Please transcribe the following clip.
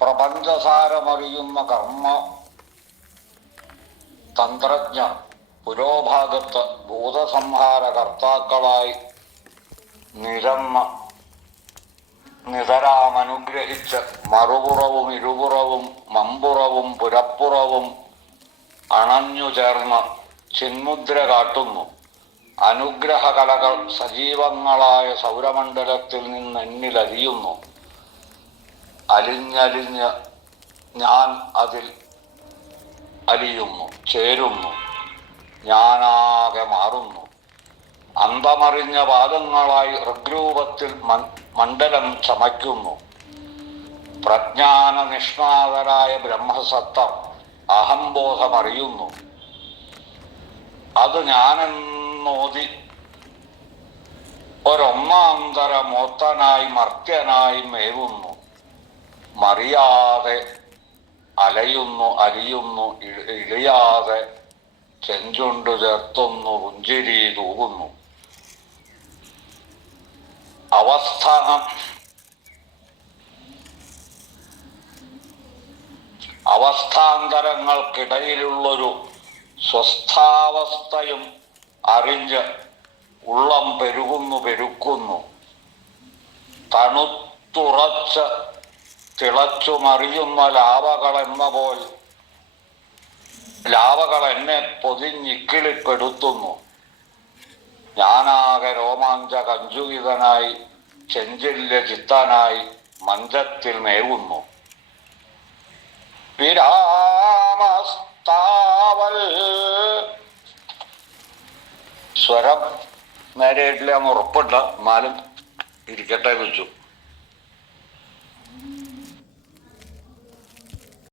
പ്രപഞ്ചസാരമറിയുന്ന കർമ്മ. തന്ത്രജ്ഞ പുരോഭാഗത്ത് ഭൂതസംഹാര കർത്താക്കളായി നിരന്ന നിതരാമനുഗ്രഹിച്ച് മറുപുറവും ഇരുപുറവും മമ്പുറവും പുരപ്പുറവും അണഞ്ഞു ചേർന്ന് ചിന്മുദ്ര കാട്ടുന്നു. അനുഗ്രഹകലകൾ സജീവങ്ങളായ സൗരമണ്ഡലത്തിൽ നിന്ന് എന്നിലലിയുന്നു അലിഞ്ഞലിഞ്ഞ് ഞാൻ അതിൽ അലിയുന്നു ചേരുന്നു ഞാനാകെ മാറുന്നു. അന്തമറിഞ്ഞ പാദങ്ങളായി ഋഗ്രൂപത്തിൽ മണ്ഡലം ചമയ്ക്കുന്നു. പ്രജ്ഞാന നിഷ്ണാതരായ ബ്രഹ്മസത്തം അഹംബോധമറിയുന്നു. അത് ഞാനെന്നോതി ഒരൊന്നാന്തര മോത്തനായി മർത്യനായി മേവുന്നു. മറിയാതെ അലയുന്നു അലിയുന്നു ഇളയാതെ ചെഞ്ചുണ്ടു ചേർത്തുന്നു പുഞ്ചിരി തൂകുന്നു. അവസ്ഥാനം അവസ്ഥാന്തരങ്ങൾക്കിടയിലുള്ളൊരു സ്വസ്ഥാവസ്ഥയും അറിഞ്ഞ് ഉള്ളം പെരുകുന്നു പെരുക്കുന്നു. തണുത്തുറച്ച് തിളച്ചു മറിയുന്ന ലാവകളെന്ന പോൽ ലാവകൾ എന്നെ പൊതിഞ്ഞിക്കിളിപ്പെടുത്തുന്നു ഞാനാകെ രോമാഞ്ച കഞ്ചുകിതനായി ചെഞ്ചില്യ ചിത്തനായി മഞ്ചത്തിൽ മേവുന്നു. വിരാമസ്താവൽ സ്വരം നേരെയിട്ടില്ല ഉറപ്പുണ്ട്. എന്നാലും ഇരിക്കട്ടെ വെച്ചു